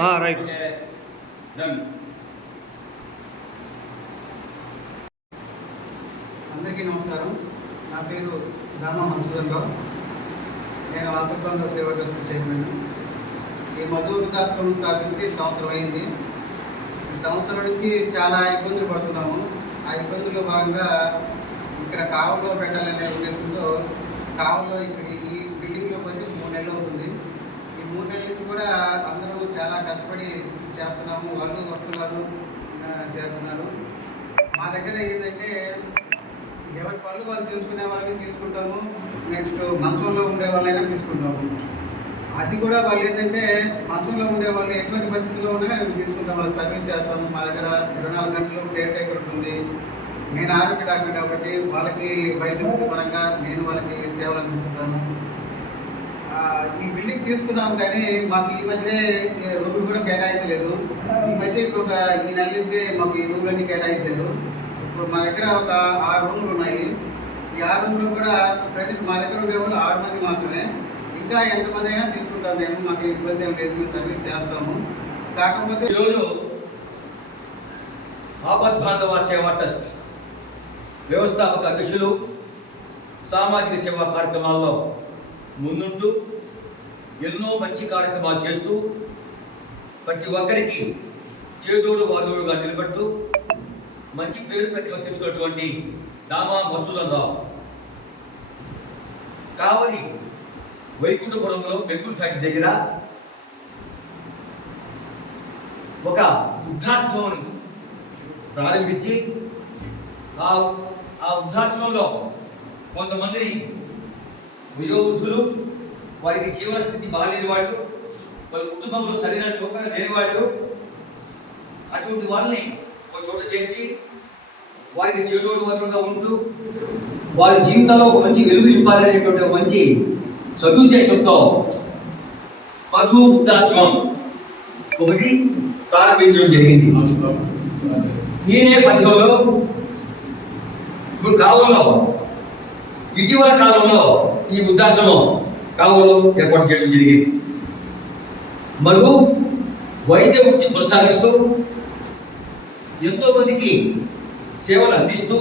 Right. అందరికీ నమస్కారం. నా పేరు రామా మధుసూదన్ రావు. నేను ఆత్మబంధ సేవా ట్రస్ట్ చైర్మన్. ఈ మధు వృద్ధాశ్రమం స్థాపించి సంవత్సరం అయింది. ఈ సంవత్సరం నుంచి చాలా ఇబ్బందులు పడుతున్నాము. ఆ ఇబ్బందుల్లో భాగంగా ఇక్కడ కావల్లో పెట్టాలనే ఉద్దేశంతో కావల్లో ఇక్కడ ఈ బిల్డింగ్లోకి వచ్చి 3 నెలలు అవుతుంది. ఈ 3 నెలల నుంచి కూడా అందరూ చాలా కష్టపడి చేస్తున్నాము. వాళ్ళు వస్తున్నారు, చేరుతున్నారు. మా దగ్గర ఏంటంటే ఎవరి పనులు వాళ్ళు చేసుకునే వాళ్ళని తీసుకుంటాము. నెక్స్ట్ మంచంలో ఉండే వాళ్ళైనా తీసుకుంటాము. అది కూడా వాళ్ళు ఏంటంటే మంచంలో ఉండే వాళ్ళు ఎటువంటి పరిస్థితుల్లో ఉన్నా మేము తీసుకుంటాం, వాళ్ళకి సర్వీస్ చేస్తాము. మా దగ్గర 24 గంటలు కేర్ టేకర్ ఉంది. నేను ఆరోగ్య డాక్టర్ కాబట్టి వాళ్ళకి వైద్య పరంగా నేను వాళ్ళకి సేవలు అందిస్తుంటాను. ఈ బిల్డింగ్ తీసుకున్నాము కానీ మాకు ఈ మధ్యనే రూములు కూడా కేటాయించలేదు. ఈ మధ్య ఇప్పుడు ఈ నెల నుంచే మాకు ఈ రూములన్నీ కేటాయించారు. ఇప్పుడు మా దగ్గర ఒక 6 రూములు ఉన్నాయి. ఈ 6 రూములు కూడా ప్రజెంట్ మా దగ్గర ఉండేవాళ్ళు 6 మంది మాత్రమే. ఇంకా ఎంతమంది అయినా తీసుకుంటాం మేము, మాకు ఇబ్బంది ఏం లేదు, మేము సర్వీస్ చేస్తాము. కాకపోతే ఈరోజు ఆపద్బాంధవ సేవా ట్రస్ట్ వ్యవస్థాపక అధ్యక్షులు సామాజిక సేవా కార్యక్రమాల్లో ముందుంటూ ఎన్నో మంచి కార్యక్రమాలు చేస్తూ ప్రతి ఒక్కరికి చేదోడు వాదోడుగా నిలబడుతూ మంచి పేరు తెచ్చుకున్నటువంటి దామా మధుసూదన్ రావు కావలి వైకుంఠపురంలో పెంకుల్ ఫ్యాక్టరీ దగ్గర ఒక వృద్ధాశ్రమం ప్రారంభించి ఆ వృద్ధాశ్రమంలో కొంతమందిని వయోవృద్ధులు, వారికి జీవన స్థితి బాగాలేని వాళ్ళు, వాళ్ళ కుటుంబంలో సరైన సౌకర్యం లేని వాళ్ళు, అటువంటి వాళ్ళని ఒక చోట చేర్చి వారికి చేదోడు వాదోడుగా ఉంటూ వారి జీవితంలో ఒక మంచి వెలుగు నింపాలనేటువంటి ఒక మంచి సదుద్దేశంతో మధు వృద్ధాశ్రమం ఒకటి ప్రారంభించడం జరిగింది. ఈ నేపథ్యంలో ఇప్పుడు కావుల్లో ఇటీవల కాలంలో ఈ వృద్ధాశ్రమం కావులో ఏర్పాటు చేయడం జరిగింది. మధు వైద్య వృత్తి కొనసాగిస్తూ ఎంతో మందికి సేవలు అందిస్తూ